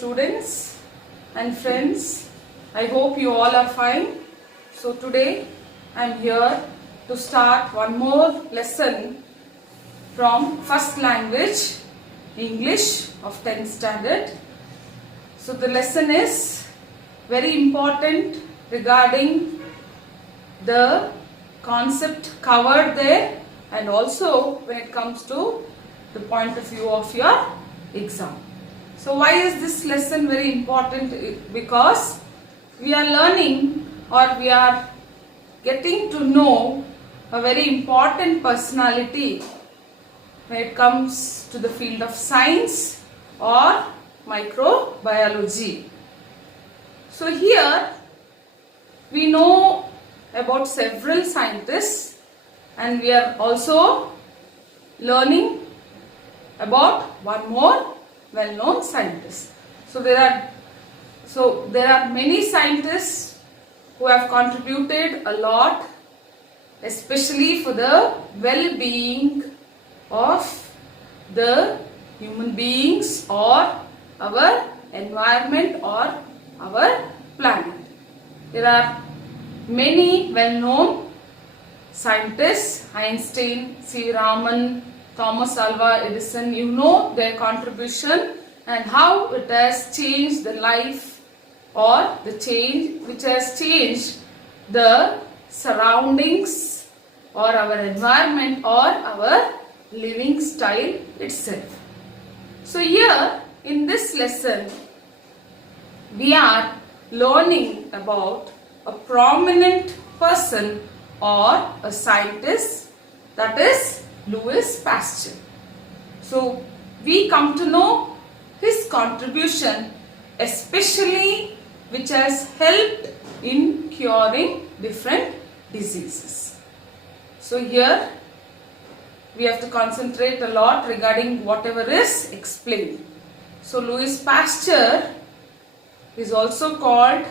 students and friends. I hope you all are fine. So today I am here to start one more lesson from first language, English of 10th standard. So the lesson is very important regarding the concept covered there and also when it comes to the point of view of your exam. So why is this lesson very important? Because we are learning or we are getting to know a very important personality when it comes to the field of science or microbiology. So here we know about several scientists and we are also learning about one more well-known scientist. So there are many scientists who have contributed a lot, especially for the well-being of the human beings or our environment or our planet. There are many well-known scientists, Einstein, C. Raman, Thomas Alva Edison. You know their contribution and how it has changed the life or the change which has changed the surroundings or our environment or our living style itself. So here in this lesson we are learning about a prominent person or a scientist, that is Louis Pasteur. So we come to know his contribution, especially which has helped in curing different diseases. So here we have to concentrate a lot regarding whatever is explained. So Louis Pasteur is also called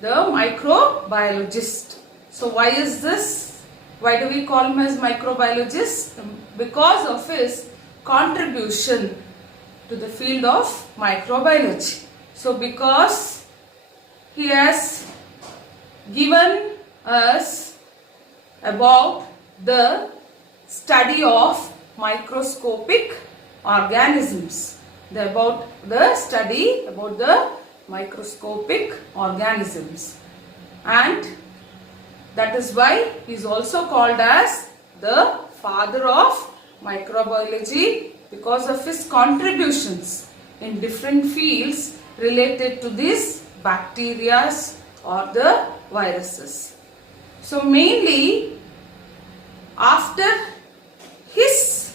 the microbiologist. So why is this? Why do we call him as microbiologist? Because of his contribution to the field of microbiology. So because he has given us about the study of microscopic organisms, about the microscopic organisms, and that is why he is also called as the father of microbiology, because of his contributions in different fields related to these bacteria or the viruses. So mainly after his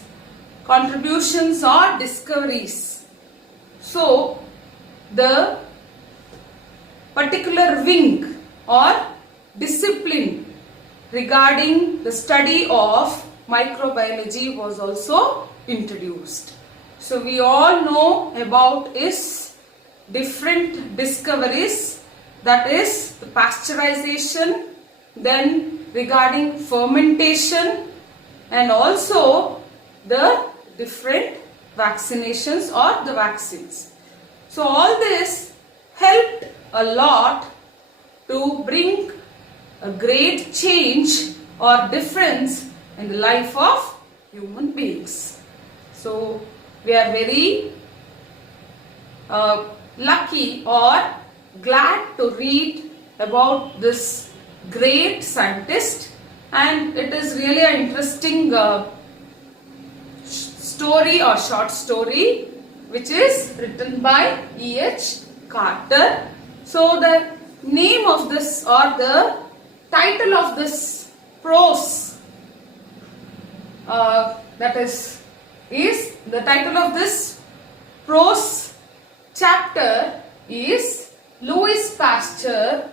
contributions or discoveries, so the particular wing or discipline regarding the study of microbiology was also introduced. So we all know about his different discoveries, that is the pasteurization, then regarding fermentation and also the different vaccinations or the vaccines. So all this helped a lot to bring a great change or difference in the life of human beings. So we are very lucky or glad to read about this great scientist, and it is really an interesting story or short story which is written by E.H. Carter. So the name of this or the title of this prose, the title of this prose chapter is Louis Pasteur,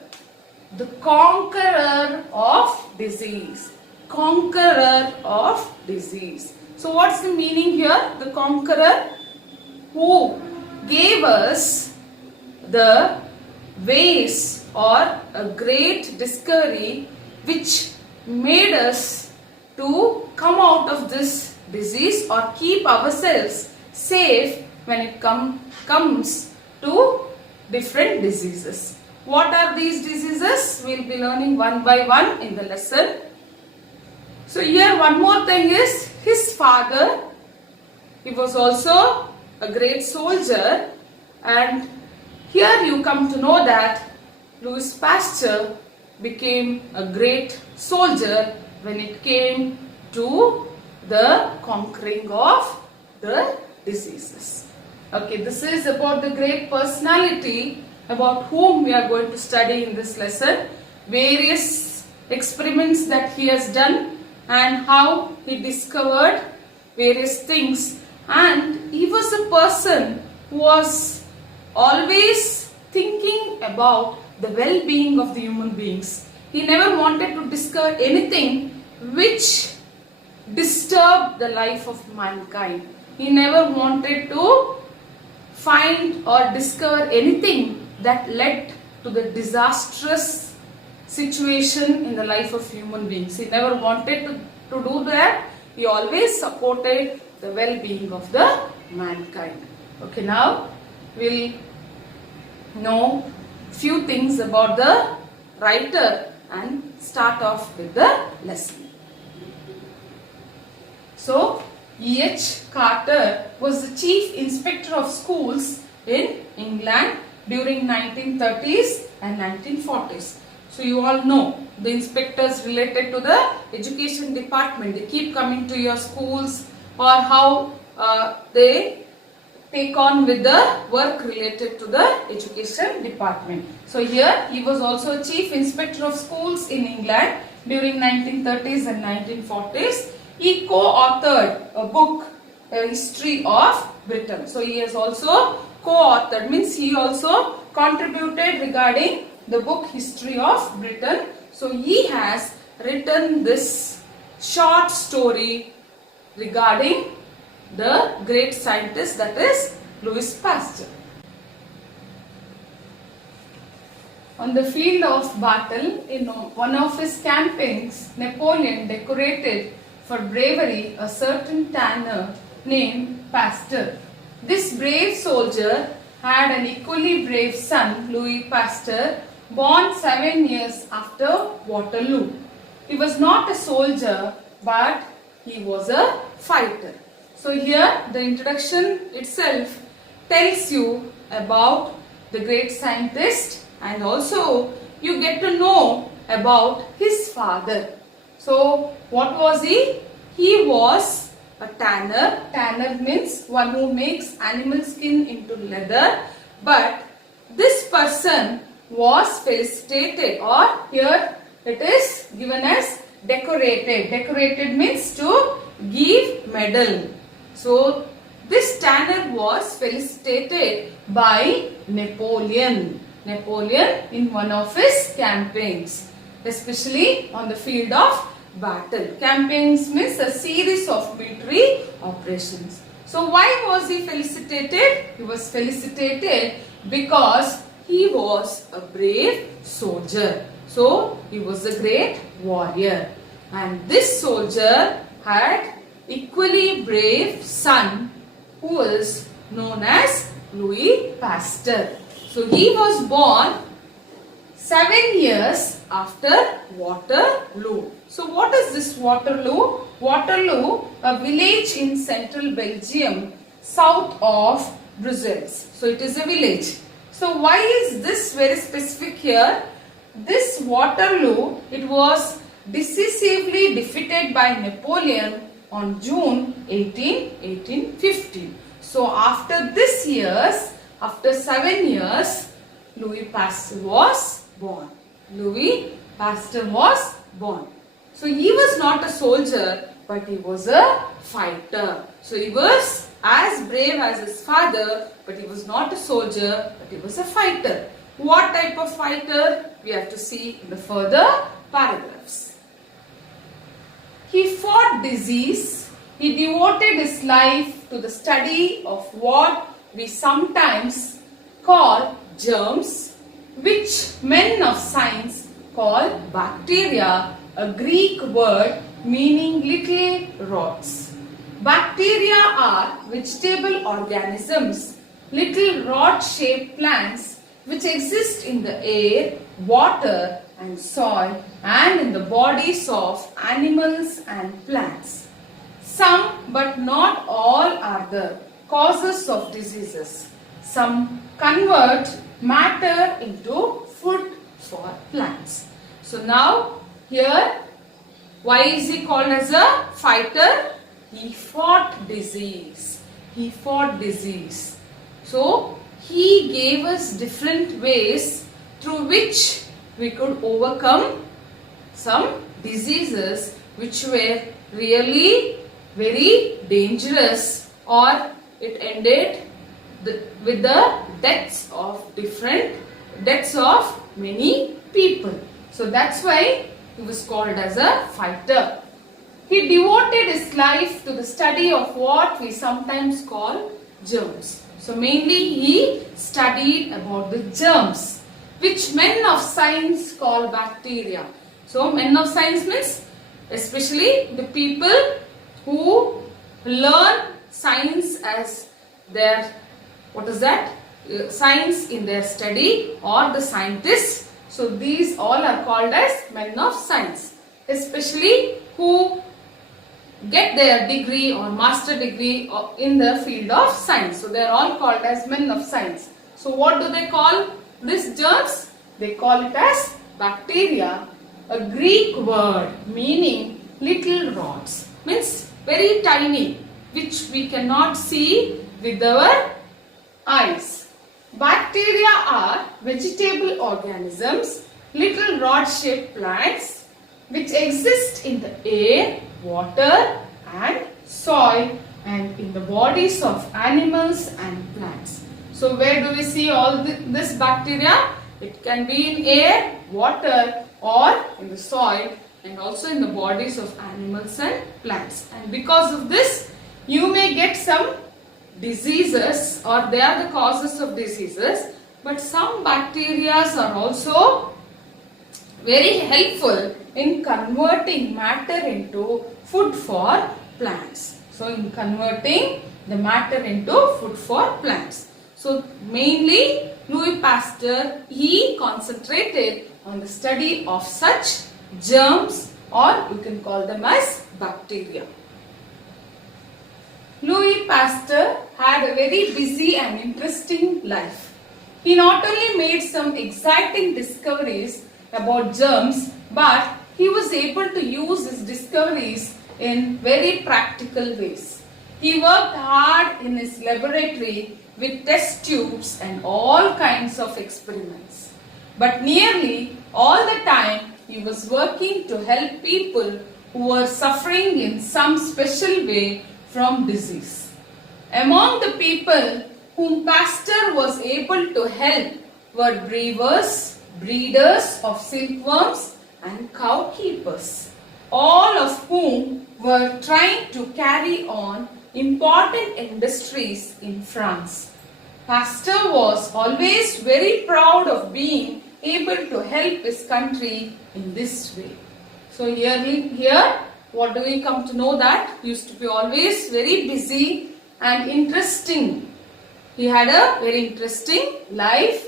the Conqueror of Disease. Conqueror of Disease. So what's the meaning here? The conqueror who gave us the ways or a great discovery which made us to come out of this disease or keep ourselves safe when it comes to different diseases. What are these diseases? We will be learning one by one in the lesson. So here one more thing is his father. He was also a great soldier, and here you come to know that Louis Pasteur became a great soldier when it came to the conquering of the diseases. Okay, this is about the great personality about whom we are going to study in this lesson. Various experiments that he has done and how he discovered various things, and he was a person who was always thinking about the well-being of the human beings. He never wanted to discover anything which disturbed the life of mankind. He never wanted to find or discover anything that led to the disastrous situation in the life of human beings. He never wanted to do that. He always supported the well-being of the mankind. Okay, now we'll know few things about the writer and start off with the lesson. So, E.H. Carter was the chief inspector of schools in England during 1930s and 1940s. So, you all know the inspectors related to the education department. They keep coming to your schools, or how they take on with the work related to the education department. So here he was also chief inspector of schools in England during 1930s and 1940s. He co-authored a book, a history of Britain. So he has also co-authored, means he also contributed regarding the book history of Britain. So he has written this short story regarding the great scientist, that is Louis Pasteur. On the field of battle, in one of his campaigns, Napoleon decorated for bravery a certain tanner named Pasteur. This brave soldier had an equally brave son, Louis Pasteur, born 7 years after Waterloo. He was not a soldier, but he was a fighter. So here the introduction itself tells you about the great scientist, and also you get to know about his father. So what was he? He was a tanner. Tanner means one who makes animal skin into leather. But this person was felicitated, or here it is given as decorated. Decorated means to give medal. So this tanner was felicitated by Napoleon. Napoleon in one of his campaigns, especially on the field of battle. Campaigns means a series of military operations. So why was he felicitated? He was felicitated because he was a brave soldier. So he was a great warrior. And this soldier had equally brave son who is known as Louis Pasteur. So he was born 7 years after Waterloo. So what is this Waterloo? Waterloo, a village in central Belgium, south of Brussels. So it is a village. So why is this very specific here? This Waterloo, it was decisively defeated by Napoleon on June 1815. So after this years, after 7 years, Louis Pasteur was born. Louis Pasteur was born. So he was not a soldier, but he was a fighter. So he was as brave as his father, but he was not a soldier, but he was a fighter. What type of fighter? We have to see in the further paragraphs. He fought disease. He devoted his life to the study of what we sometimes call germs, which men of science call bacteria, a Greek word meaning little rods. Bacteria are vegetable organisms little rod-shaped plants which exist in the air, water and soil and in the bodies of animals and plants. Some but not all are the causes of diseases. Some convert matter into food for plants. So now here, why is he called as a fighter? He fought disease. He fought disease. So he gave us different ways through which we could overcome some diseases which were really very dangerous, or it ended with the deaths of many people. So that's why he was called as a fighter. He devoted his life to the study of what we sometimes call germs. So mainly he studied about the germs, which men of science call bacteria. So men of science means especially the people who learn science as their, science in their study, or the scientists. So these all are called as men of science, especially who get their degree or master degree in the field of science. So they are all called as men of science. So what do they call these germs? They call it as bacteria, a Greek word meaning little rods, means very tiny, which we cannot see with our eyes. Bacteria are vegetable organisms, little rod-shaped plants which exist in the air, water and soil and in the bodies of animals and plants. So where do we see all this bacteria? It can be in air, water or in the soil and also in the bodies of animals and plants. And because of this, you may get some diseases, or they are the causes of diseases, but some bacteria are also very helpful in converting matter into food for plants. So in converting the matter into food for plants. So mainly Louis Pasteur, he concentrated on the study of such germs, or you can call them as bacteria. Louis Pasteur had a very busy and interesting life. He not only made some exciting discoveries about germs, but he was able to use his discoveries in very practical ways. He worked hard in his laboratory with test tubes and all kinds of experiments. But nearly all the time he was working to help people who were suffering in some special way from disease. Among the people whom Pasteur was able to help were brewers, breeders of silkworms and cow keepers, all of whom were trying to carry on important industries in France. Pasteur was always very proud of being able to help his country in this way. So here what do we come to know, that he used to be always very busy and interesting. He had a very interesting life,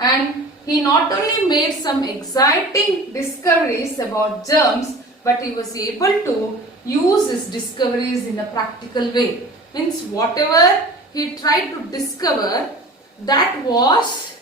and he not only made some exciting discoveries about germs, but he was able to use his discoveries in a practical way. Means whatever he tried to discover, that was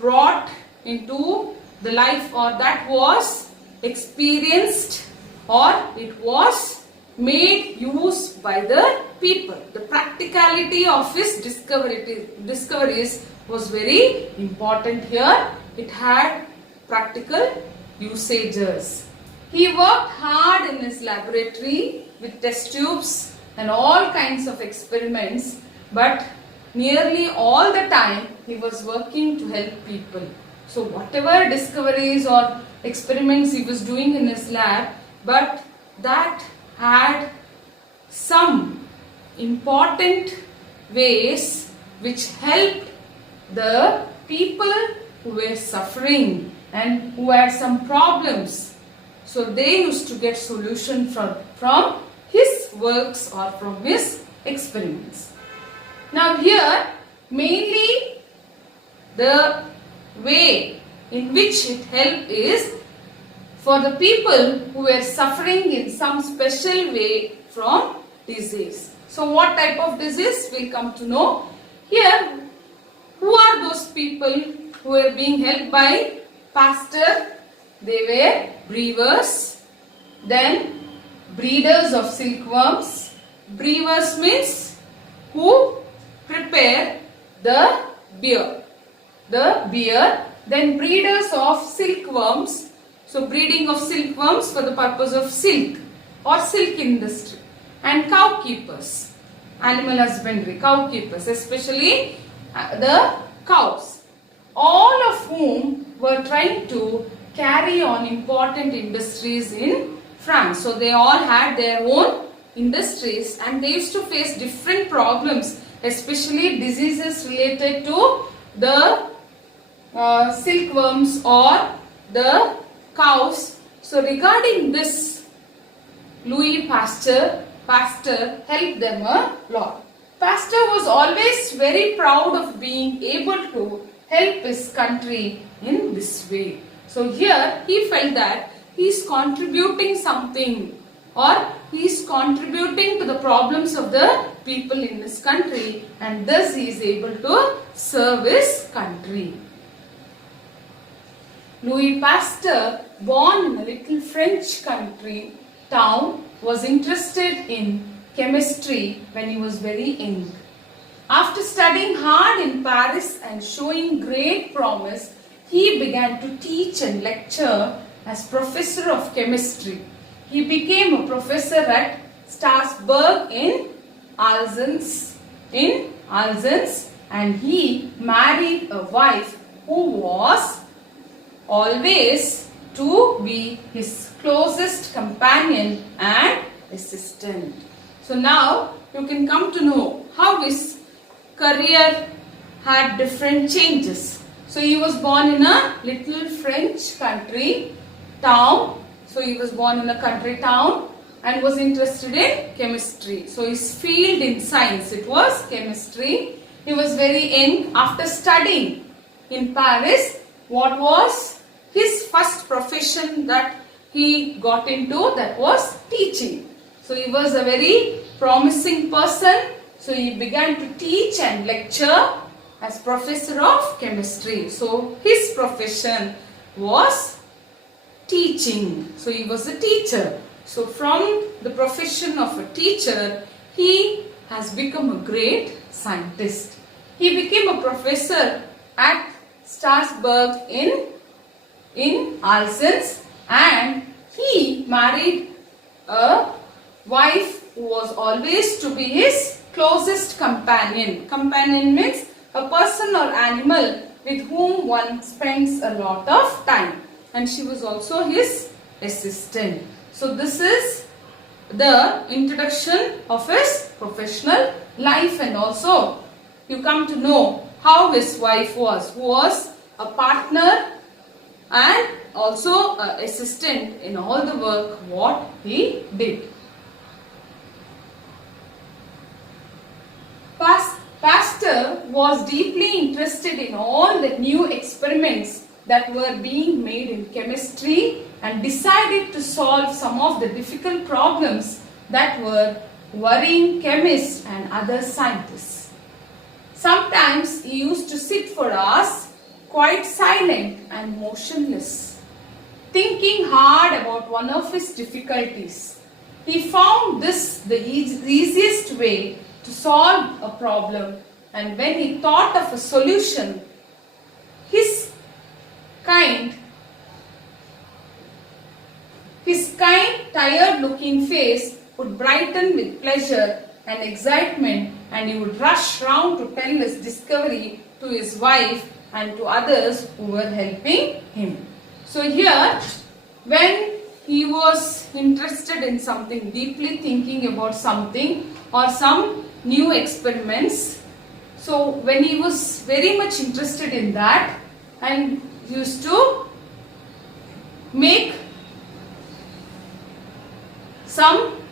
brought into the life, or that was experienced, or it was made use by the people. The practicality of his discoveries was very important here. It had practical usages. He worked hard in his laboratory with test tubes and all kinds of experiments, but nearly all the time he was working to help people. So whatever discoveries or experiments he was doing in his lab, but that had some important ways which helped the people who were suffering and who had some problems. So they used to get solution from his works or from his experiments. Now here Mainly the way in which it helped is for the people who were suffering in some special way from disease. So what type of disease we'll come to know. Here, who are those people who were being helped by Pasteur? They were brewers, then breeders of silkworms. Brewers means who prepare the beer. Then breeders of silkworms. So breeding of silkworms for the purpose of silk or silk industry. And cow keepers, animal husbandry, cow keepers, especially the cows. All of whom were trying to carry on important industries in France. So they all had their own industries and they used to face different problems, especially diseases related to the silkworms or the cows. So regarding this, Louis Pasteur helped them a lot. Pasteur was always very proud of being able to help his country in this way. So here he felt that he is contributing something, or he is contributing to the problems of the people in his country, and thus he is able to serve his country. Louis Pasteur, born in a little French country town, was interested in chemistry when he was very young. After studying hard in Paris and showing great promise, he began to teach and lecture as professor of chemistry. He became a professor at Strasburg in Alsace, and he married a wife who was always to be his closest companion and assistant. So now you can come to know how his career had different changes. So he was born in a little French country town. So he was born in a country town and was interested in chemistry. So his field in science, it was chemistry. He was very young. After studying in Paris, what was his first profession that he got into? That was teaching. So he was a very promising person. So he began to teach and lecture as professor of chemistry. So his profession was teaching. So he was a teacher. So from the profession of a teacher, he has become a great scientist. He became a professor at Strasburg in Alsace, and he married a wife who was always to be his closest companion. Companion means a person or animal with whom one spends a lot of time, and she was also his assistant. So this is the introduction of his professional life, and also you come to know how his wife was, who was a partner and also an assistant in all the work what he did. Pasteur was deeply interested in all the new experiments that were being made in chemistry and decided to solve some of the difficult problems that were worrying chemists and other scientists. Sometimes he used to sit for hours quite silent and motionless, thinking hard about one of his difficulties. He found this the easiest way to solve a problem, and when he thought of a solution, his kind, tired-looking face would brighten with pleasure and excitement, and he would rush round to tell his discovery to his wife and to others who were helping him. So here, when he was interested in something, deeply thinking about something or some new experiments, so when he was very much interested in that and used to make some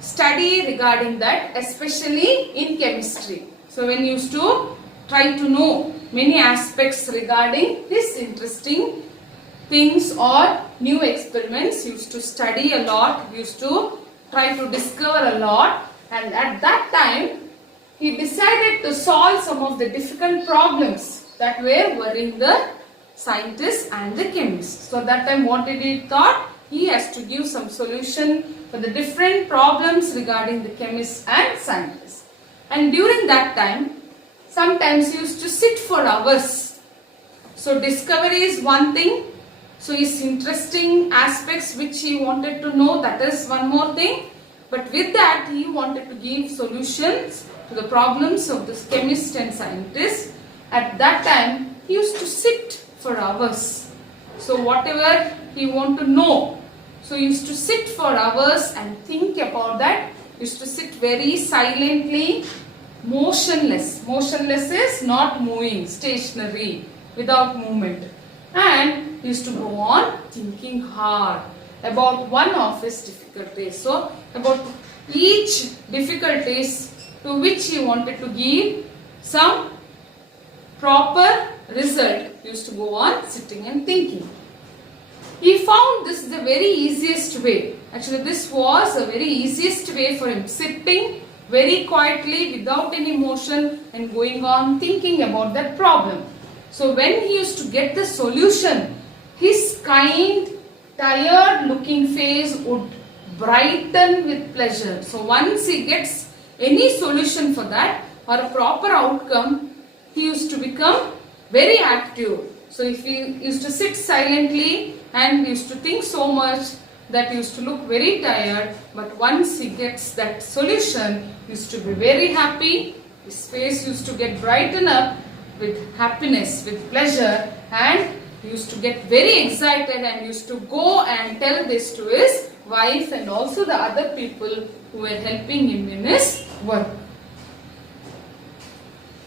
study regarding that, especially in chemistry. So when he used to try to know many aspects regarding this interesting things or new experiments. He used to study a lot, he used to try to discover a lot, and at that time he decided to solve some of the difficult problems that were worrying the scientists and the chemists. So that time what did he thought? He has to give some solution for the different problems regarding the chemists and scientists. And during that time, sometimes he used to sit for hours. So discovery is one thing. So his interesting aspects which he wanted to know, that is one more thing. But with that, he wanted to give solutions to the problems of the chemists and scientists. At that time, he used to sit for hours. So whatever he wanted to know, so he used to sit for hours and think about that. He used to sit very silently, motionless. Motionless is not moving, stationary, without movement. And he used to go on thinking hard about one of his difficulties. So about each difficulties to which he wanted to give some proper result, he used to go on sitting and thinking. He found this the very easiest way. Actually, this was the very easiest way for him, sitting very quietly without any motion and going on thinking about that problem. So when he used to get the solution, his kind, tired looking face would brighten with pleasure. So once he gets any solution for that or a proper outcome, he used to become very active. So if he used to sit silently and used to think so much that he used to look very tired, but once he gets that solution, he used to be very happy. His face used to get brighten up with happiness, with pleasure, and he used to get very excited and used to go and tell this to his wife and also the other people who were helping him in his work.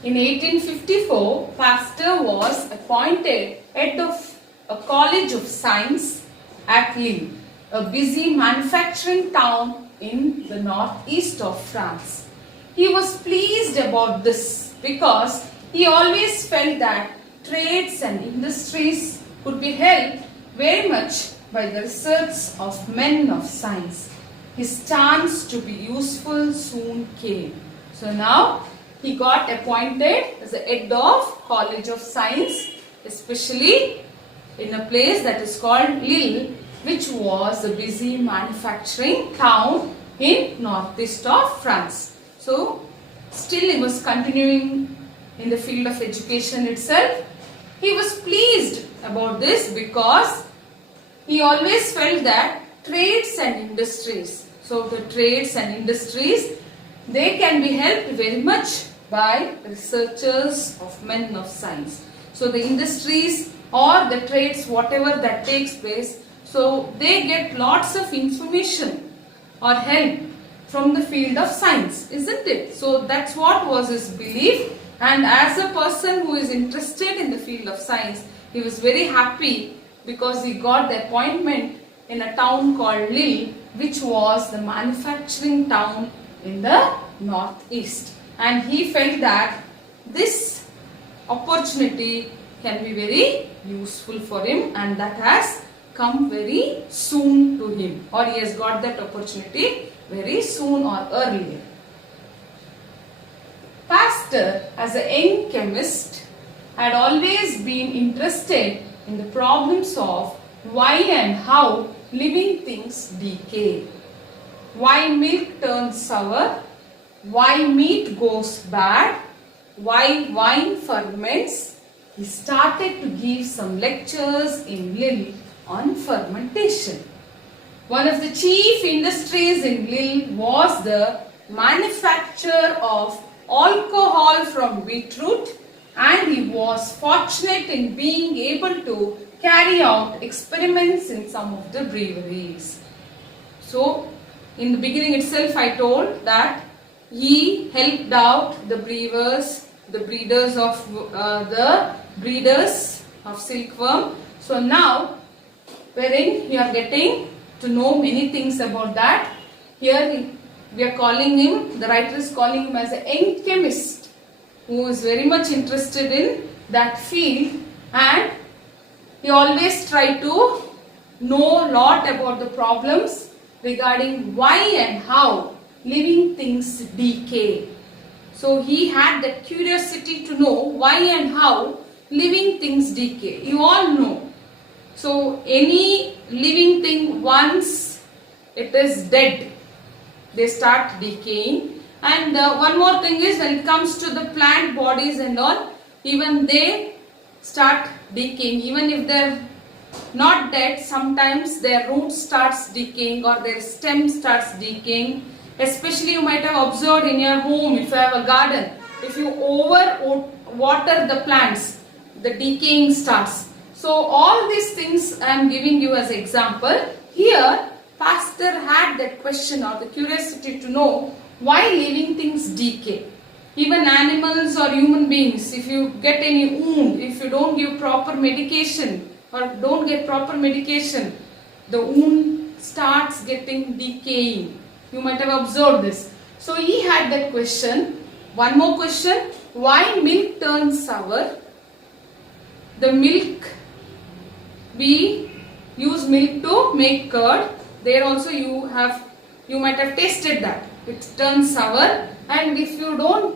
In 1854, Pasteur was appointed head of a college of science at Lille, a busy manufacturing town in the northeast of France. He was pleased about this because he always felt that trades and industries could be helped very much by the research of men of science. His chance to be useful soon came. So now he got appointed as the head of College of Science, especially in a place that is called Lille, which was a busy manufacturing town in northeast of France. So still he was continuing in the field of education itself. He was pleased about this because he always felt that trades and industries, so the trades and industries, they can be helped very much by researchers of men of science. So the industries or the trades, whatever that takes place, so they get lots of information or help from the field of science, isn't it? So that's what was his belief, and as a person who is interested in the field of science, he was very happy because he got the appointment in a town called Lille, which was the manufacturing town in the northeast. And he felt that this opportunity can be very useful for him, and that has come very soon to him, or he has got that opportunity very soon or earlier. Pasteur, as a young chemist, had always been interested in the problems of why and how living things decay, why milk turns sour, why meat goes bad, why wine ferments. He started to give some lectures in Lille on fermentation. One of the chief industries in Lille was the manufacture of alcohol from beetroot, and he was fortunate in being able to carry out experiments in some of the breweries. So in the beginning itself I told that he helped out the brewers, the breeders of silkworm. So now, wherein you are getting to know many things about that. Here we are calling him, the writer is calling him as a young chemist. who is very much interested in that field, and he always tried to know a lot about the problems regarding why and how living things decay. So he had that curiosity to know why and how living things decay. You all know. So any living thing, once it is dead, they start decaying. And one more thing is, when it comes to the plant bodies and all, even they start decaying. Even if they're not dead, sometimes their root starts decaying or their stem starts decaying. Especially you might have observed in your home, if you have a garden, if you over water the plants, the decaying starts. So all these things I am giving you as example. Here Pasteur had that question or the curiosity to know why living things decay. Even animals or human beings, if you get any wound, if you don't give proper medication or don't get proper medication, the wound starts getting decaying. You might have observed this. So he had that question. One more question. Why milk turns sour? The milk, we use milk to make curd. There also you might have tasted that. It turns sour, and if you don't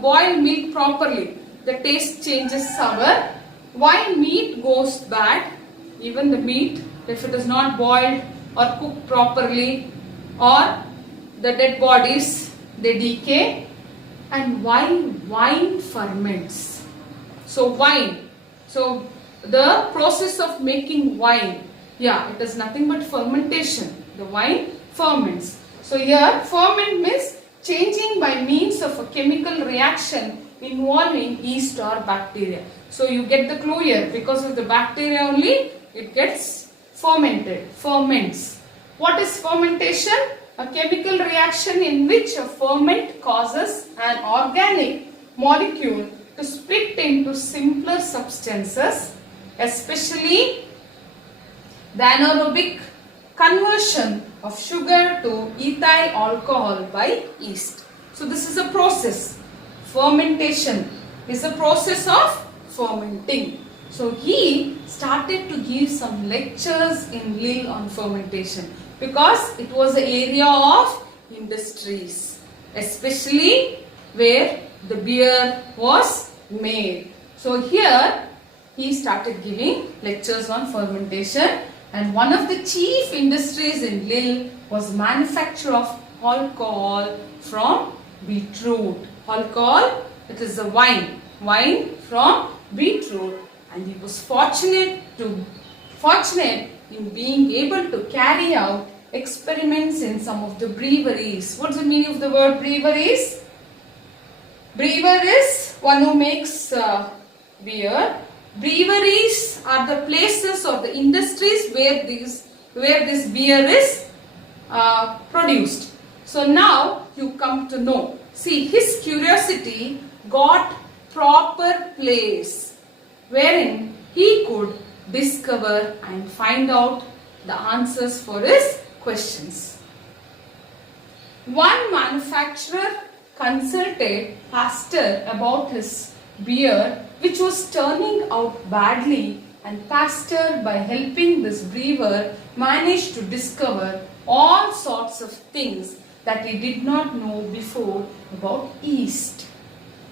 boil milk properly, the taste changes sour. Why meat goes bad? Even the meat, if it is not boiled or cooked properly, or the dead bodies, they decay. And why wine ferments? So wine, so the process of making wine, it is nothing but fermentation. The wine ferments. So here ferment means changing by means of a chemical reaction involving yeast or bacteria. So you get the clue here, because of the bacteria only it gets fermented, ferments. What is fermentation? A chemical reaction in which a ferment causes an organic molecule to split into simpler substances, especially the anaerobic conversion of sugar to ethyl alcohol by yeast. So this is a process. Fermentation is a process of fermenting. So he started to give some lectures in Lille on fermentation, because it was an area of industries, especially where the beer was made. So here he started giving lectures on fermentation, and one of the chief industries in Lille was manufacture of alcohol from beetroot. Alcohol, it is a wine from beetroot, and he was fortunate in being able to carry out experiments in some of the breweries. What's the meaning of the word breweries? Brewer is one who makes beer. Breweries are the places or the industries where this beer is produced. So now you come to know. See, his curiosity got proper place wherein he could discover and find out the answers for his questions. One manufacturer consulted Pasteur about his beer which was turning out badly, and Pasteur, by helping this brewer, managed to discover all sorts of things that he did not know before about yeast.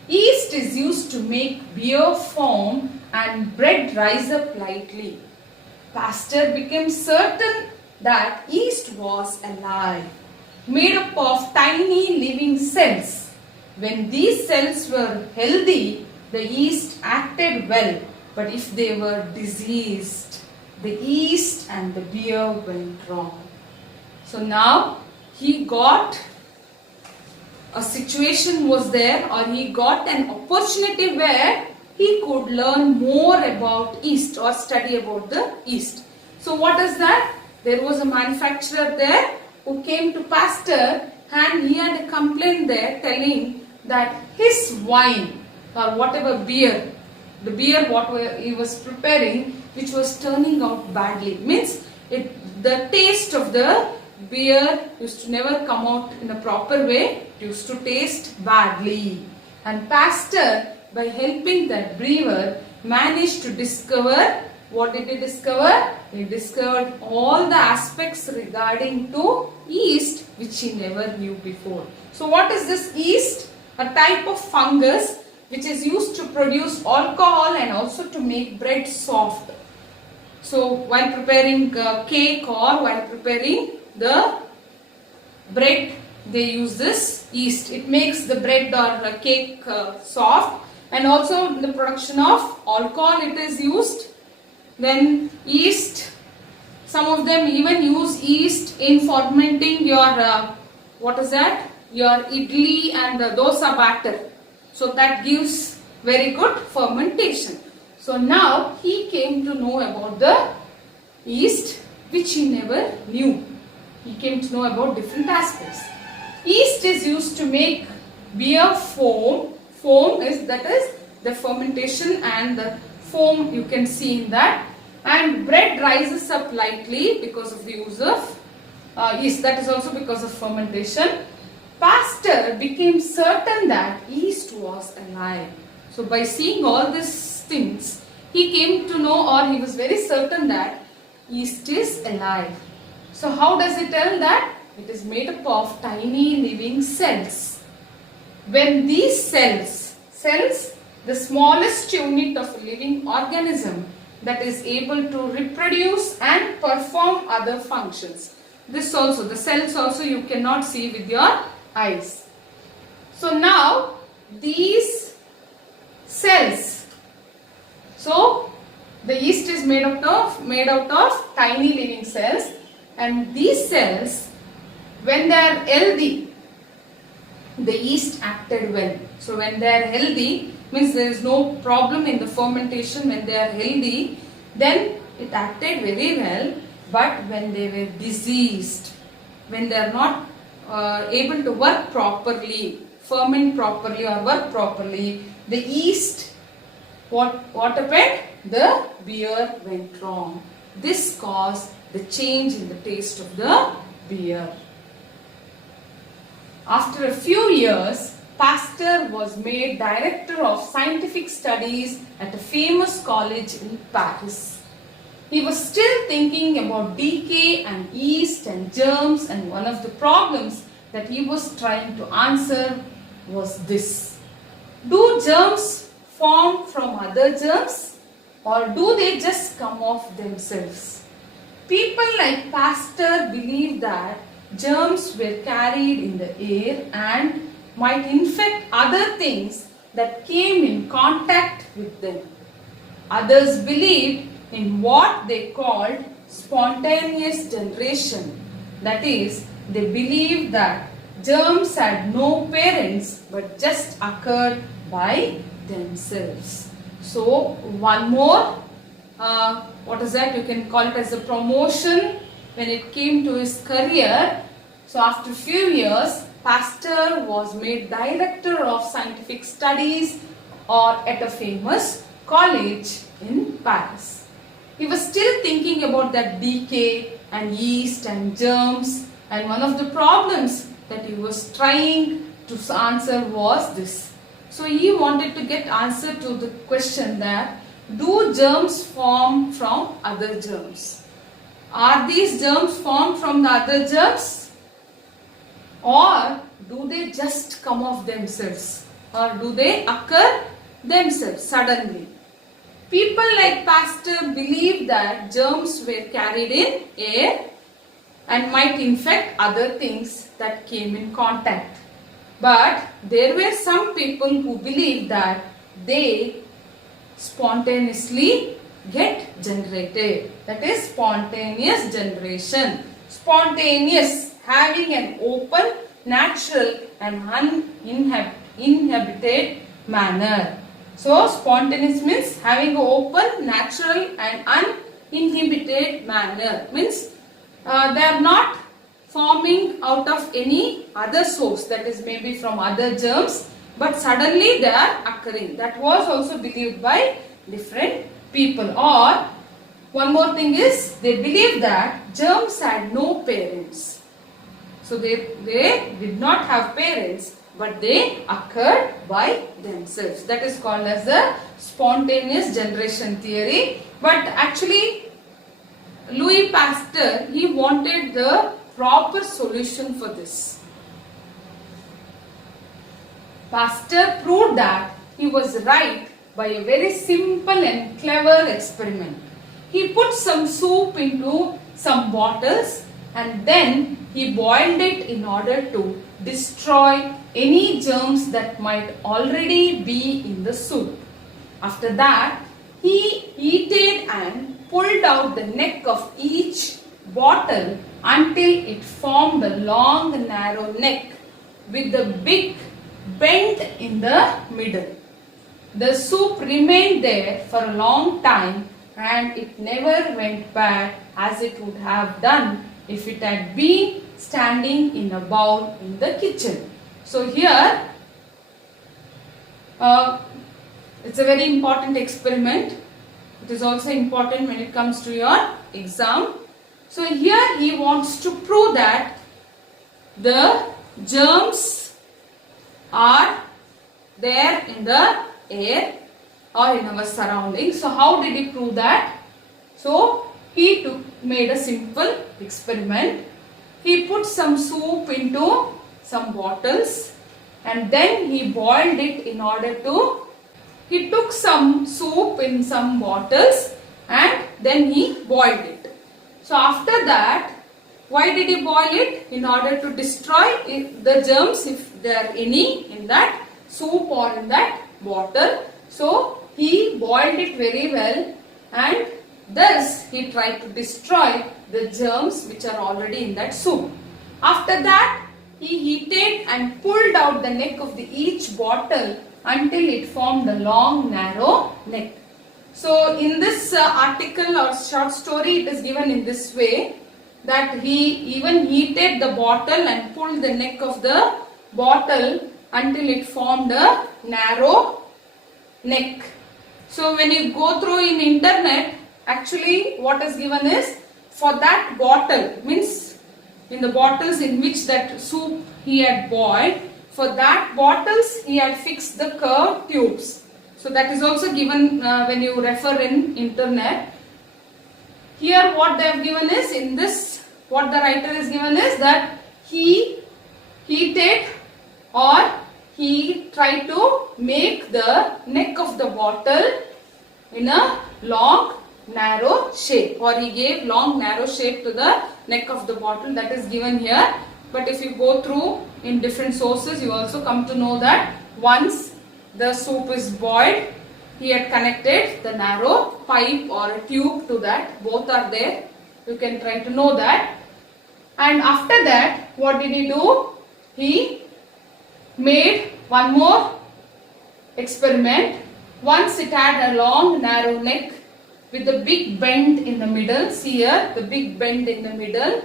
Yeast is used to make beer foam and bread rise up lightly. Pasteur became certain that yeast was alive, made up of tiny living cells. When these cells were healthy, the yeast acted well, but if they were diseased, the yeast and the beer went wrong. So now he got a situation was there, or he got an opportunity where he could learn more about yeast or study about the yeast. So what is that? There was a manufacturer there who came to Pasteur, and he had a complaint there telling that his wine or whatever beer, the beer what he was preparing, which was turning out badly. Means the taste of the beer used to never come out in a proper way. It used to taste badly. And Pasteur, by helping that brewer, managed to discover, what did he discover? He discovered all the aspects regarding to yeast which he never knew before. So what is this yeast? A type of fungus which is used to produce alcohol and also to make bread soft. So while preparing cake or while preparing the bread, they use this yeast. It makes the bread or cake soft, and also in the production of alcohol it is used. Then yeast, some of them even use yeast in fermenting your what is that? Your idli and dosa batter. So that gives very good fermentation. So now he came to know about the yeast which he never knew. He came to know about different aspects. Yeast is used to make beer foam. Foam is, that is the fermentation, and the foam you can see in that. And bread rises up lightly because of the use of yeast. That is also because of fermentation. Pasteur became certain that yeast was alive. So by seeing all these things, he came to know, or he was very certain that yeast is alive. So how does it tell that? It is made up of tiny living cells. When these cells, the smallest unit of a living organism that is able to reproduce and perform other functions. This also, the cells also you cannot see with your eyes. So now these cells, so the yeast is made out of tiny living cells, and these cells, when they are healthy, the yeast acted well. So when they are healthy, means there is no problem in the fermentation. When they are healthy, then it acted very well. But when they were diseased, when they are not able to work properly, ferment properly or work properly, the yeast, what happened? The beer went wrong. This caused the change in the taste of the beer. After a few years, Pasteur was made director of scientific studies at a famous college in Paris. He was still thinking about decay and yeast and germs, and one of the problems that he was trying to answer was this: do germs form from other germs, or do they just come off themselves? People like Pasteur believed that germs were carried in the air and might infect other things that came in contact with them. Others believed in what they called spontaneous generation. That is, they believed that germs had no parents but just occurred by themselves. So one more, what is that? You can call it as a promotion when it came to his career. So after a few years, Pasteur was made director of scientific studies at a famous college in Paris. He was still thinking about that decay and yeast and germs, and one of the problems that he was trying to answer was this. So he wanted to get answer to the question that, do germs form from other germs? Are these germs formed from the other germs, or do they just come off themselves, or do they occur themselves suddenly? People like Pasteur believed that germs were carried in air and might infect other things that came in contact. But there were some people who believed that they spontaneously get generated. That is spontaneous generation. Spontaneous, having an open, natural and uninhibited manner. So spontaneous means having an open, natural and uninhibited manner. Means they are not forming out of any other source, that is maybe from other germs, but suddenly they are occurring. That was also believed by different people. Or one more thing is, they believed that germs had no parents. So they did not have parents, but they occurred by themselves. That is called as the spontaneous generation theory. But actually, Louis Pasteur, he wanted the proper solution for this. Pasteur proved that he was right by a very simple and clever experiment. He put some soup into some bottles and then he boiled it in order to destroy any germs that might already be in the soup. After that, he heated and pulled out the neck of each bottle until it formed a long narrow neck with a big bend in the middle. The soup remained there for a long time and it never went bad as it would have done if it had been standing in a bowl in the kitchen. So here, it's a very important experiment. It is also important when it comes to your exam. So here he wants to prove that the germs are there in the air or in our surroundings. So how did he prove that? So he made a simple experiment. He put some soup into some bottles and then he boiled it in order to, he took some soup in some bottles and then he boiled it. So after that, why did he boil it? In order to destroy the germs if there are any in that soup or in that bottle. So he boiled it very well and thus he tried to destroy the germs which are already in that soup. After that, he heated and pulled out the neck of each bottle until it formed a long narrow neck. So in this article or short story, it is given in this way, that he even heated the bottle and pulled the neck of the bottle until it formed a narrow neck. So when you go through in internet, actually what is given is, for that bottle, means in the bottles in which that soup he had boiled, for that bottles he had fixed the curved tubes. So that is also given when you refer in internet. Here what they have given is, in this what the writer is given is that he heated or he tried to make the neck of the bottle in a long narrow shape, or he gave long narrow shape to the neck of the bottle. That is given here. But if you go through in different sources, you also come to know that once the soup is boiled, he had connected the narrow pipe or a tube to that. Both are there. You can try to know that. And after that, what did he do? He made one more experiment. Once it had a long narrow neck with a big bend in the middle. See here, the big bend in the middle.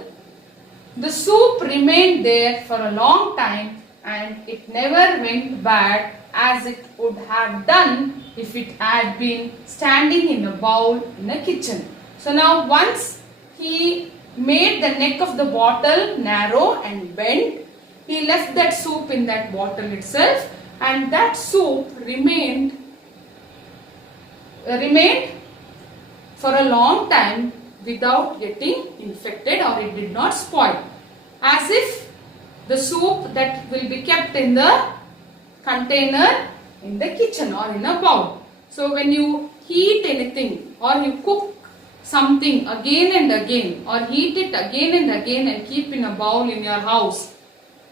The soup remained there for a long time and it never went bad as it would have done if it had been standing in a bowl in a kitchen. So now once he made the neck of the bottle narrow and bent, he left that soup in that bottle itself and that soup remained for a long time without getting infected, or it did not spoil, as if the soup that will be kept in the container in the kitchen or in a bowl. So when you heat anything or you cook something again and again, or heat it again and again and keep in a bowl in your house,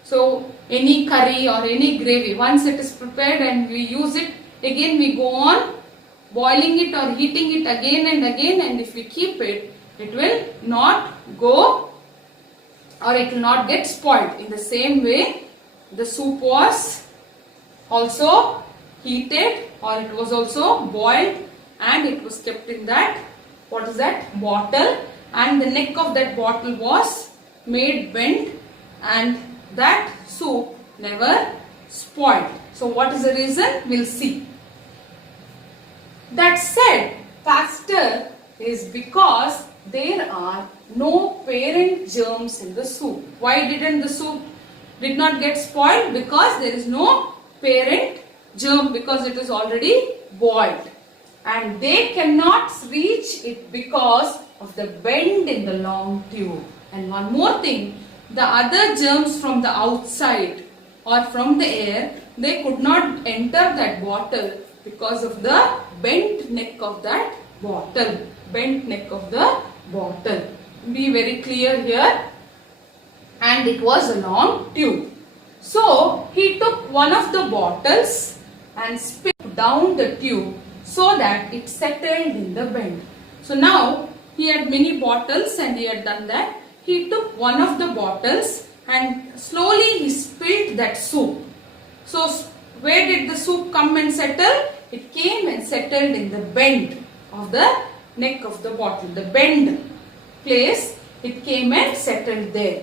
so any curry or any gravy, once it is prepared and we use it, again we go on boiling it or heating it again and again, and if we keep it, it will not go or it will not get spoiled. In the same way, the soup was also heated or it was also boiled and it was kept in that, what is that, bottle, and the neck of that bottle was made bent and that soup never spoiled. So what is the reason? We'll see. That said, Pasteur is because there are no parent germs in the soup. Why didn't the soup did not get spoiled because there is no parent germ, because it is already boiled. And they cannot reach it because of the bend in the long tube. And one more thing, the other germs from the outside or from the air, they could not enter that bottle because of the bent neck of that bottle. Bent neck of the bottle. Be very clear here. And it was a long tube. So he took one of the bottles and spit down the tube so that it settled in the bend. So now he had many bottles and he had done that. He took one of the bottles and slowly he spilled that soup. So where did the soup come and settle? It came and settled in the bend of the neck of the bottle. The bend place, it came and settled there.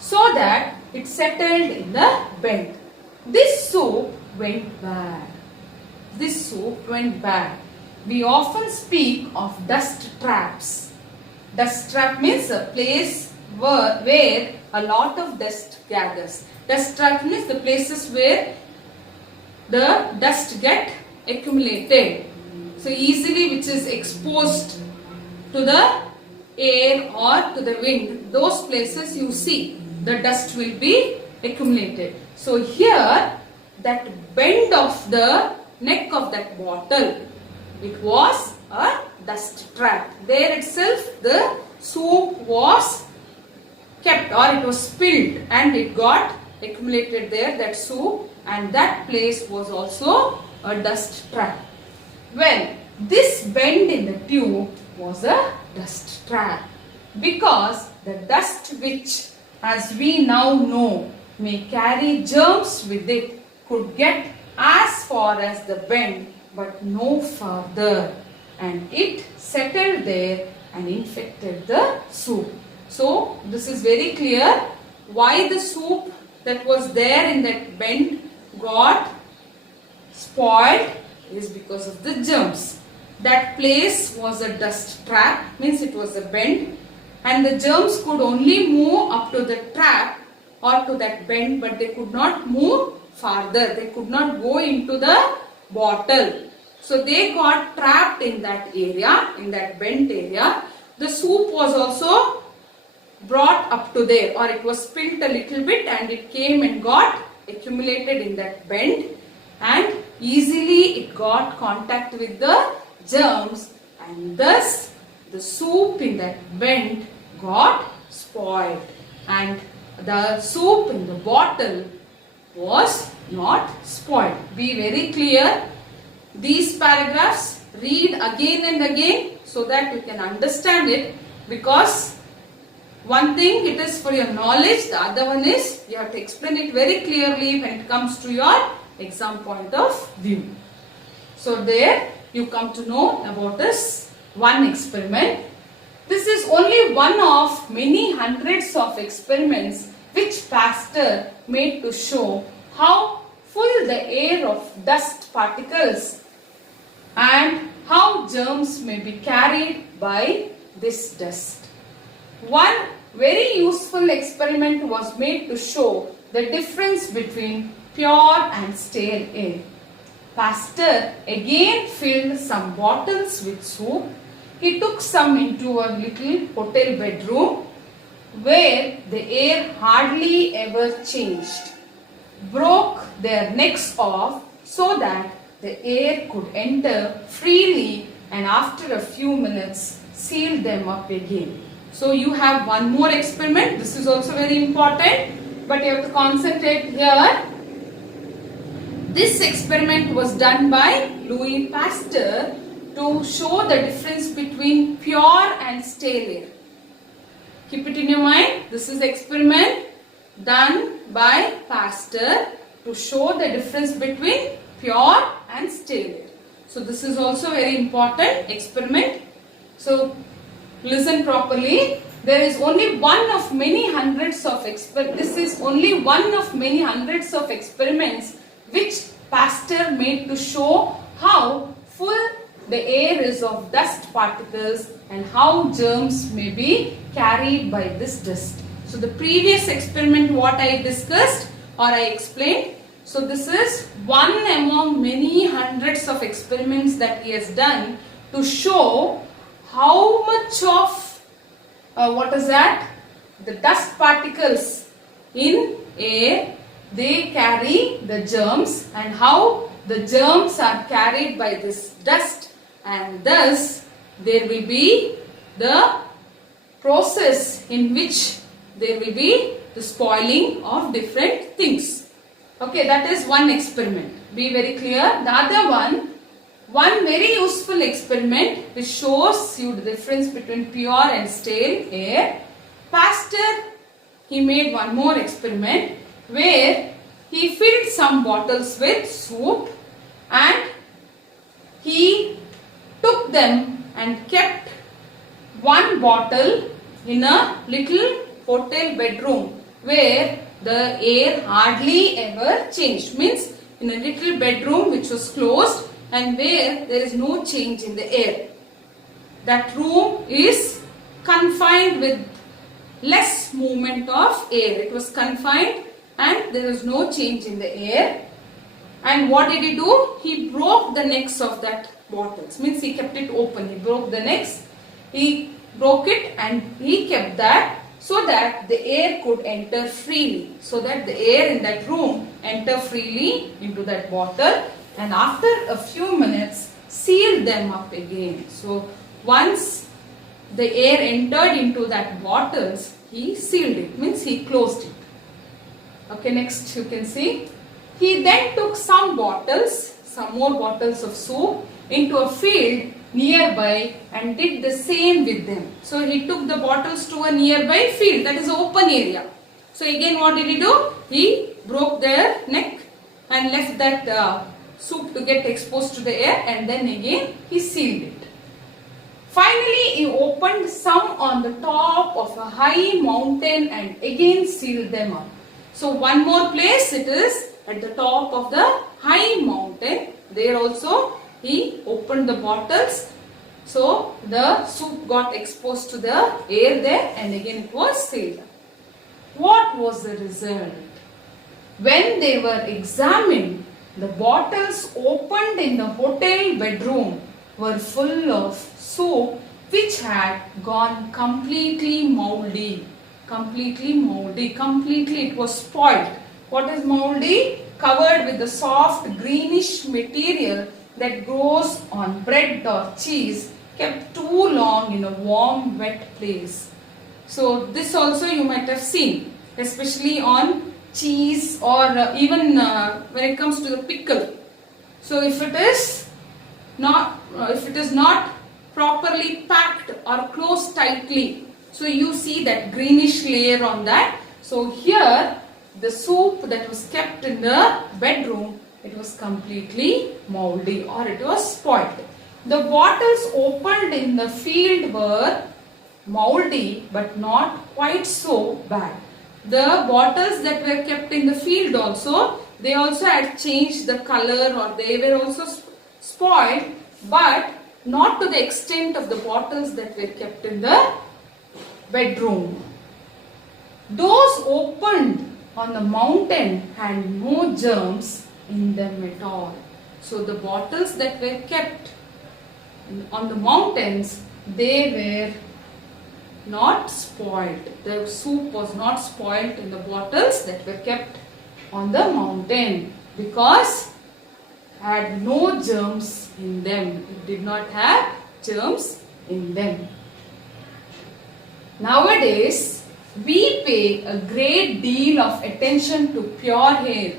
So that it settled in the bend. This soup went bad. This soup went bad. We often speak of dust traps. Dust trap means a place where a lot of dust gathers. Dust trap means the places where the dust get accumulated. So easily, which is exposed to the air or to the wind, those places you see the dust will be accumulated. So here, that bend of the neck of that bottle, it was a dust trap. There itself the soup was kept, or it was spilled and it got accumulated there, that soup, and that place was also a dust trap. Well, this bend in the tube was a dust trap because the dust which, as we now know, may carry germs with it could get as far as the bend but no farther, and it settled there and infected the soup. So this is very clear why the soup that was there in that bend got spoiled is because of the germs. That place was a dust trap, means it was a bend, and the germs could only move up to the trap or to that bend, but they could not move farther. They could not go into the bottle. So they got trapped in that area, in that bent area. The soup was also brought up to there, or it was spilled a little bit and it came and got accumulated in that bend, and easily it got contact with the germs, and thus the soup in that bend got spoiled and the soup in the bottle was not spoiled. Be very clear. These paragraphs read again and again so that you can understand it, because one thing it is for your knowledge, the other one is you have to explain it very clearly when it comes to your exam point of view. So there you come to know about this one experiment. This is only one of many hundreds of experiments which Pasteur made to show how full the air of dust particles and how germs may be carried by this dust. One very useful experiment was made to show the difference between pure and stale air. Pasteur again filled some bottles with soup. He took some into a little hotel bedroom where the air hardly ever changed, broke their necks off so that the air could enter freely, and after a few minutes sealed them up again. So you have one more experiment. This is also very important, but you have to concentrate here. This experiment was done by Louis Pasteur to show the difference between pure and stale air. Keep it in your mind. This is experiment done by Pasteur to show the difference between pure and stale air. So this is also very important experiment. So listen properly. There is only one of many hundreds of This is only one of many hundreds of experiments which Pasteur made to show how full the air is of dust particles and how germs may be carried by this dust. So the previous experiment what I discussed or I explained. So this is one among many hundreds of experiments that he has done to show how much of the dust particles in air, they carry the germs, and how the germs are carried by this dust, and thus there will be the process in which there will be the spoiling of different things. Okay, that is one experiment. Be very clear. The other one very useful experiment which shows you the difference between pure and stale air. Pasteur, he made one more experiment where he filled some bottles with soup and he took them and kept one bottle in a little hotel bedroom where the air hardly ever changed. Means in a little bedroom which was closed and where there is no change in the air. That room is confined with less movement of air. It was confined and there was no change in the air. And what did he do? He broke the necks of that bottles. Means he kept it open. He broke the necks. He broke it and he kept that so that the air could enter freely. So that the air in that room enter freely into that bottle, and after a few minutes sealed them up again. So once the air entered into that bottles, he sealed it. Means he closed it. Okay, next you can see. He then took some more bottles of soup into a field nearby and did the same with them. So he took the bottles to a nearby field, that is open area. So again what did he do? He broke their neck and left that soup to get exposed to the air, and then again he sealed it. Finally he opened some on the top of a high mountain and again sealed them up. So one more place, it is at the top of the high mountain. There also he opened the bottles. So the soup got exposed to the air there and again it was sealed. What was the result? When they were examined, the bottles opened in the hotel bedroom were full of soup which had gone completely mouldy. Completely it was spoiled. What is mouldy? Covered with the soft greenish material that grows on bread or cheese kept too long in a warm wet place. So this also you might have seen, especially on cheese or even when it comes to the pickle. So if it is not properly packed or closed tightly, so you see that greenish layer on that. So here the soup that was kept in the bedroom, it was completely mouldy or it was spoiled. The bottles opened in the field were mouldy but not quite so bad. The bottles that were kept in the field also, they also had changed the color or they were also spoiled, but not to the extent of the bottles that were kept in the bedroom. Those opened on the mountain had no germs in them at all. So the bottles that were kept on the mountains, they were not spoiled. The soup was not spoiled in the bottles that were kept on the mountain because had no germs in them. It did not have germs in them. Nowadays, we pay a great deal of attention to pure air,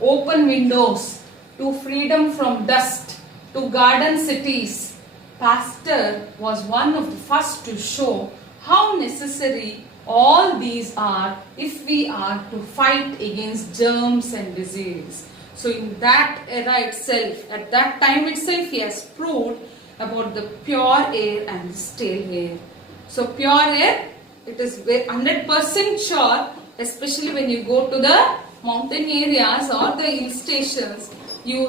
open windows, to freedom from dust, to garden cities. Pasteur was one of the first to show how necessary all these are if we are to fight against germs and disease. So in that era itself, at that time itself, he has proved about the pure air and the stale air. So pure air, it is 100% sure, especially when you go to the mountain areas or the hill stations, you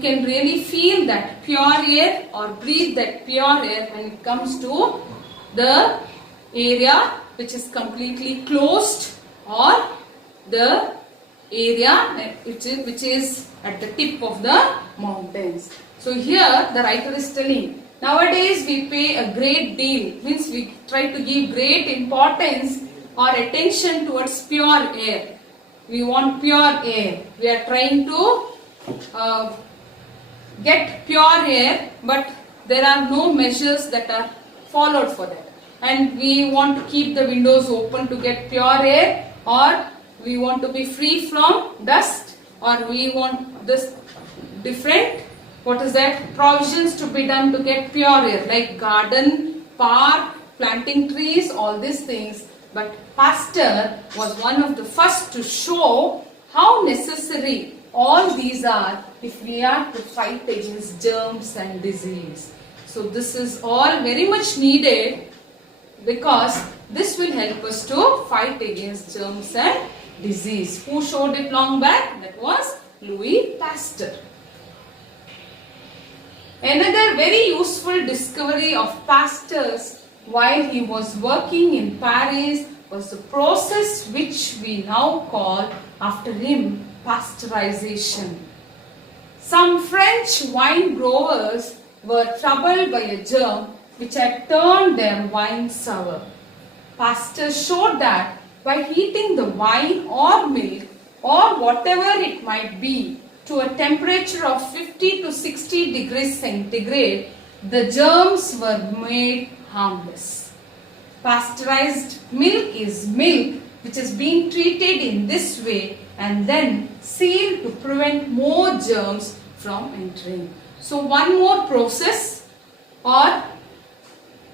can really feel that pure air or breathe that pure air when it comes to the area which is completely closed, or the area which is at the tip of the mountains. So here the writer is telling, nowadays we pay a great deal, means we try to give great importance or attention towards pure air. We want pure air. We are trying to get pure air, but there are no measures that are followed for that. And we want to keep the windows open to get pure air, or we want to be free from dust, or we want this different, provisions to be done to get pure air, like garden, park, planting trees, all these things. But Pasteur was one of the first to show how necessary all these are if we are to fight against germs and disease. So this is all very much needed, because this will help us to fight against germs and disease. Who showed it long back? That was Louis Pasteur. Another very useful discovery of Pasteur's while he was working in Paris was the process which we now call after him pasteurization. Some French wine growers were troubled by a germ which had turned their wine sour. Pasteur showed that by heating the wine or milk or whatever it might be to a temperature of 50 to 60 degrees centigrade, the germs were made harmless. Pasteurized milk is milk which is being treated in this way and then sealed to prevent more germs from entering. So one more process, or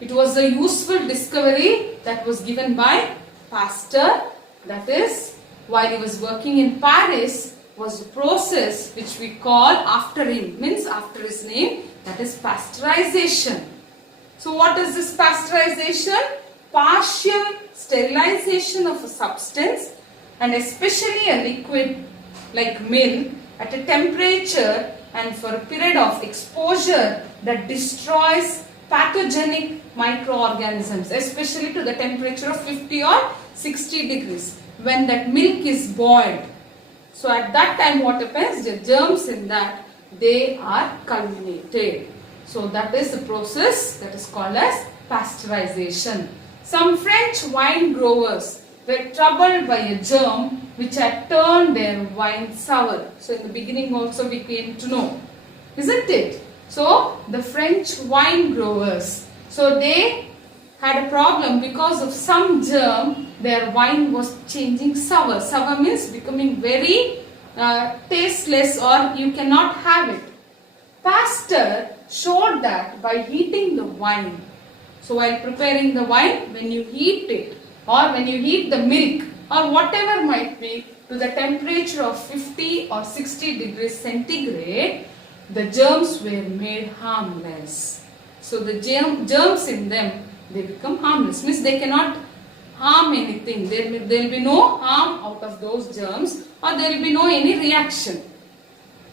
it was a useful discovery that was given by Pasteur, that is while he was working in Paris, was a process which we call after him, means after his name, that is pasteurization. So what is this pasteurization? Partial sterilization of a substance, and especially a liquid like milk, at a temperature and for a period of exposure that destroys pathogenic microorganisms, especially to the temperature of 50 or 60 degrees when that milk is boiled. So at that time what happens? The germs in that, they are culminated. So that is the process that is called as pasteurization. Some French wine growers were troubled by a germ which had turned their wine sour. So in the beginning also we came to know, isn't it? So the French wine growers, so they had a problem because of some germ, their wine was changing sour. Sour means becoming very tasteless, or you cannot have it. Pasteur showed that by heating the wine. So while preparing the wine, when you heat it, or when you heat the milk, or whatever might be, to the temperature of 50 or 60 degrees centigrade, the germs were made harmless. So the germs in them, they become harmless. Means they cannot harm anything. There will be no harm out of those germs, or there will be no any reaction.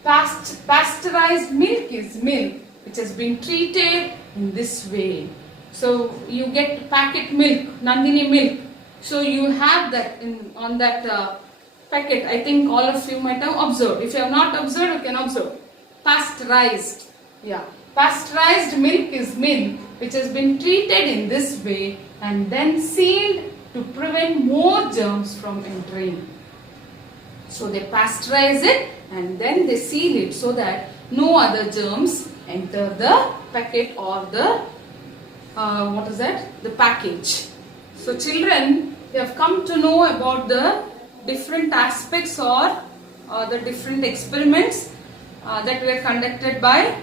Pasteurized milk is milk which has been treated in this way. So you get packet milk, Nandini milk. So you have that on that packet. I think all of you might have observed. If you have not observed, you can observe. Pasteurized. Yeah. Pasteurized milk is milk which has been treated in this way and then sealed to prevent more germs from entering. So they pasteurize it and then they seal it so that no other germs enter the packet or the the package. So children, you have come to know about the different aspects or the different experiments that were conducted by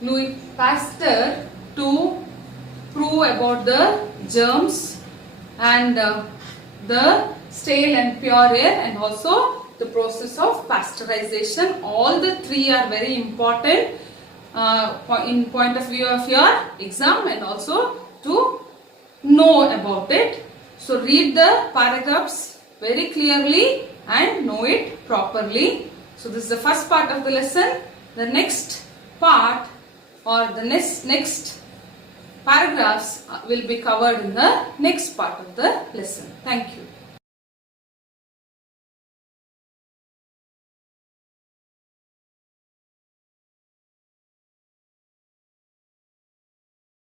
Louis Pasteur to prove about the germs and the stale and pure air, and also the process of pasteurization. All the three are very important in point of view of your exam and also to know about it. So read the paragraphs very clearly and know it properly. So this is the first part of the lesson. The next part or the next paragraphs will be covered in the next part of the lesson. Thank you.